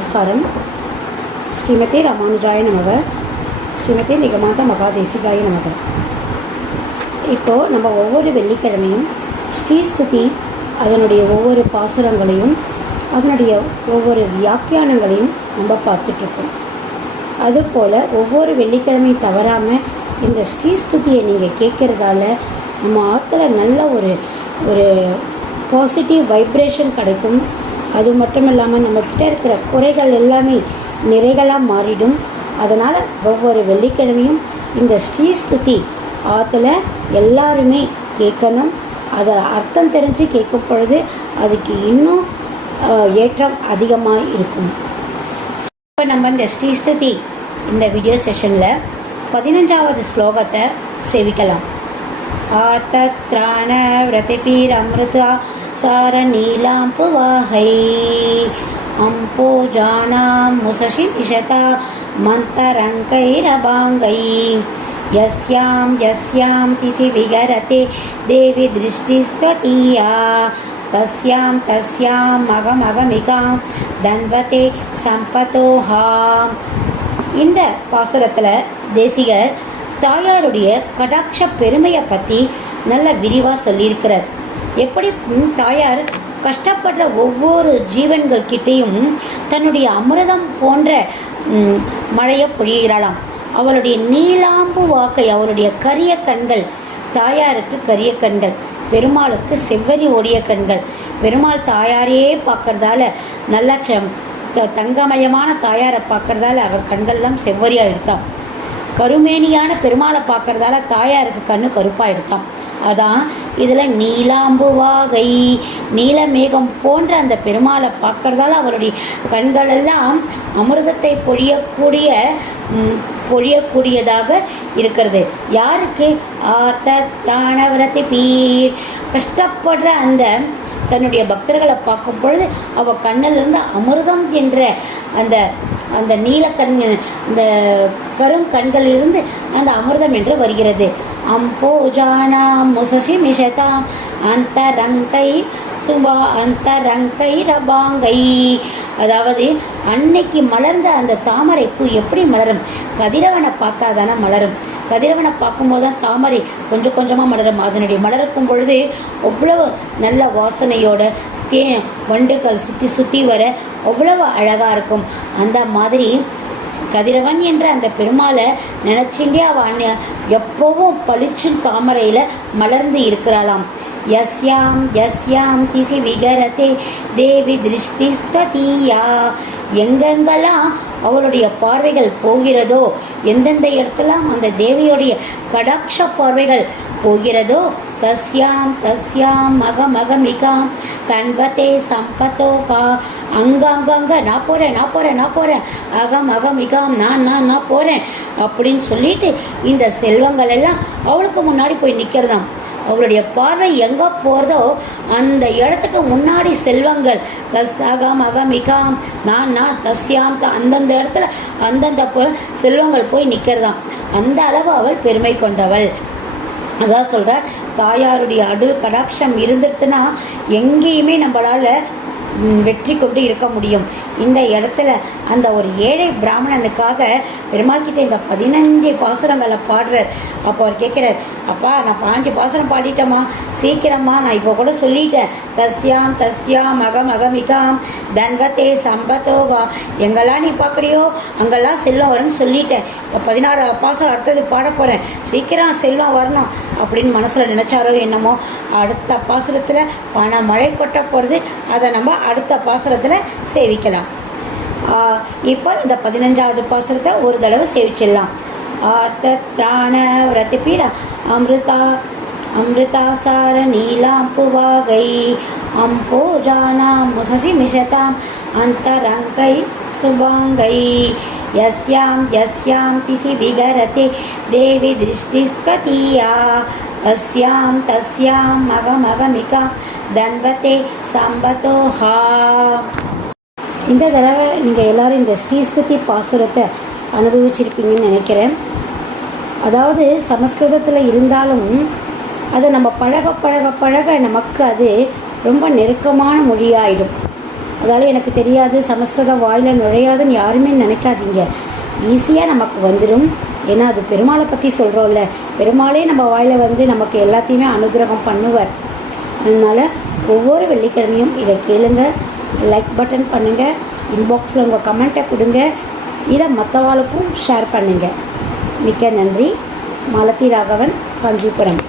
நமஸ்காரம். ஸ்ரீமதி ராமானுஜாய நமக. ஸ்ரீமதி நிகமாந்த மகாதேசிகாய நமக. இப்போது நம்ம ஒவ்வொரு வெள்ளிக்கிழமையும் ஸ்ரீஸ்துதி அதனுடைய ஒவ்வொரு பாசுரங்களையும் அதனுடைய ஒவ்வொரு வியாக்கியானங்களையும் நம்ம பார்த்துட்ருக்கோம். அதுபோல் ஒவ்வொரு வெள்ளிக்கிழமையும் தவறாமல் இந்த ஸ்ரீஸ்துதியை நீங்கள் கேட்குறதால நம்ம ஆற்றுல நல்ல ஒரு பாசிட்டிவ் வைப்ரேஷன் கிடைக்கும். அது மட்டும் இல்லாமல் நம்மக்கிட்ட இருக்கிற குறைகள் எல்லாமே நிறைகளாக மாறிடும். அதனால் ஒவ்வொரு வெள்ளிக்கிழமையும் இந்த ஸ்ரீஸ்துதி ஆற்றுல எல்லாருமே கேட்கணும். அதை அர்த்தம் தெரிஞ்சு கேட்கும் பொழுது அதுக்கு இன்னும் ஏற்றம் அதிகமாக இருக்கும். இப்போ நம்ம இந்த ஸ்ரீஸ்துதி இந்த வீடியோ செஷனில் 15வது ஸ்லோகத்தை சேவிக்கலாம். ஆர்த்தத்ராண விரதிபீரமிருதா சார நீலாம்புவாஹை அம்போஜானாம் முசசி விஷதா மந்தரங்கைரபாங்கை யஸ்யாம் திசி விகரதே தேவி திருஷ்டிஸ்த்வதீயா தஸ்யாம் மகமகமிகாம் தன்வதே சம்பதோஹாம். இந்த பாசுரத்தில் தேசிகர் தாயாருடைய கடாட்ச பெருமையை பற்றி நல்ல விரிவாக சொல்லியிருக்கிறார். எப்படி தாயார் கஷ்டப்படுற ஒவ்வொரு ஜீவன்கள்கிட்டையும் தன்னுடைய அமிர்தம் போன்ற மழையை பொழிகிறாளாம். அவளுடைய நீலாம்பு வாக்கை, அவளுடைய கரிய கண்கள், தாயாருக்கு கரிய கண்கள், பெருமாளுக்கு செவ்வரி ஓடிய கண்கள். பெருமாள் தாயாரையே பார்க்கறதால நல்ல தங்கமயமான தாயாரை பார்க்கறதால அவர் கண்கள்லாம் செவ்வரியாக எடுத்தான். கருமேனியான பெருமாளை பார்க்கறதால தாயாருக்கு கண்ணு கருப்பாக எடுத்தான். அதான் இதில் நீலாம்புவாகை, நீலமேகம் போன்ற அந்த பெருமாளை பார்க்கறதால அவருடைய கண்களெல்லாம் அமிர்தத்தை பொழியக்கூடியதாக இருக்கிறது. யாருக்கு? ஆர்த்தத்ராணவிரதி பீர், கஷ்டப்படுற அந்த தன்னுடைய பக்தர்களை பார்க்கும் பொழுது அவ கண்ணிலிருந்து அமிர்தம் என்ற அந்த அந்த நீலக்கண், அந்த கருங்கண்களிலிருந்து அந்த அமிர்தம் என்று வருகிறது. அம்போஜானாம் முசசி மிஷதாம் அந்தரங்கை சுபா அந்தரங்கை ரபாங்கை. அதாவது அன்னைக்கு மலர்ந்த அந்த தாமரை பூ எப்படி மலரும்? கதிரவனை பார்த்தா தானே மலரும். கதிரவனை பார்க்கும்போது தான் தாமரை கொஞ்சம் கொஞ்சமாக மலரும். அதனுடைய மலர்க்கும் பொழுது அவ்வளவு நல்ல வாசனையோட வண்டுகள் சுற்றி வர அவ்வளவு அழகாக இருக்கும். அந்த மாதிரி கதிரவன் என்ற அந்த பெருமாளை நினச்சிங்கே அவன் எப்போவும் பளிச்சும் தாமரையில் மலர்ந்து இருக்கிறாளாம். யஸ்யாம் திசி விகரதே தேவி திருஷ்டிஸ்த்வதீயா. எங்கெங்கெல்லாம் அவளுடைய பார்வைகள் போகிறதோ, எந்தெந்த இடத்துலாம் அந்த தேவியோடைய கடாட்ச பார்வைகள் போகிறதோ, தஸ்யாம் மகமகமிகாம் தன்வதே சம்பதோகா. அங்கங்க நான் போகிறேன் அகமிகாம் நான் போகிறேன் அப்படின்னு சொல்லிட்டு இந்த செல்வங்கள் எல்லாம் அவளுக்கு முன்னாடி போய் நிற்கிறதாம். அவளுடைய பார்வை எங்கே போகிறதோ அந்த இடத்துக்கு முன்னாடி செல்வங்கள் அகமிகாம் நான் தஸ்யாம் அந்தந்த இடத்துல அந்தந்த செல்வங்கள் போய் நிற்கிறதாம். அந்த அளவு அவள் பெருமை கொண்டவள். அதான் சொல்கிறார், தாயாருடைய அடல் கடாட்சம் இருந்துட்டுனா எங்கேயுமே நம்மளால் வெற்றி கொண்டு இருக்க முடியும். இந்த இடத்துல அந்த ஒரு ஏழை பிராமணனுக்காக பெருமாள் கிட்ட இந்த 15 பாசுரங்களை பாடுறார். அப்போ அவர் கேட்குறார், அப்பா நான் 15 பாசுரம் பாடிட்டேம்மா, சீக்கிரமா நான் இப்போ கூட சொல்லிட்டேன். தஸ்யாம் மகமகமிகாம் தன்வதே சம்பதோகா. எங்கெல்லாம் நீ பார்க்குறியோ அங்கெல்லாம் செல்வம் வரும்னு சொல்லிட்டேன். இப்போ 16 பாசுரம் அடுத்தது பாட போகிறேன், சீக்கிரம் செல்வம் வரணும் அப்படின்னு மனசில் நினச்சாரோ என்னமோ. அடுத்த பாசுரத்தில் பண மழை கொட்ட போகிறது, அதை நம்ம அடுத்த பாசுரத்தில் சேவிக்கலாம். இப்போ இந்த 15வது பாசுரத்தை ஒரு தடவை சேவிச்சிடலாம். ஆர்த்தத்ராண விரதிபீர அமிர்தாசார நீலாம்புவாகை அம்போஜானாம் முசசி மிஷதாம் அந்தரங்கை சுபாங்கை யஸ்யாம் திசி விகரதே தேவி திருஷ்டிஸ்த்வதீயா தஸ்யாம் மகமகமிகாம் தன்வதே சம்பதோஹா. இந்த தடவை நீங்கள் எல்லோரும் இந்த ஸ்ரீஸ்துதி பாசுரத்தை அனுபவிச்சிருப்பீங்கன்னு நினைக்கிறேன். அதாவது சமஸ்கிருதத்தில் இருந்தாலும் அதை நம்ம பழக நமக்கு அது ரொம்ப நெருக்கமான மொழியாயிடும். அதால் எனக்கு தெரியாது, சமஸ்கிருதம் வாயில் நுழையாதுன்னு யாருமே நினைக்காதீங்க. ஈஸியாக நமக்கு வந்துடும். ஏன்னா அது பெருமாளை பற்றி சொல்கிறோம்ல, பெருமாளே நம்ம வாயில் வந்து நமக்கு எல்லாத்தையுமே அனுகிரகம் பண்ணுவார். அதனால் ஒவ்வொரு வெள்ளிக்கிழமையும் இதை கேளுங்க, லைக் பட்டன் பண்ணுங்கள், இன்பாக்ஸில் உங்கள் கமெண்ட்டை கொடுங்க, இதை மற்றவாளுக்கும் ஷேர் பண்ணுங்கள். மிக்க நன்றி. மாலதி ராகவன், காஞ்சிபுரம்.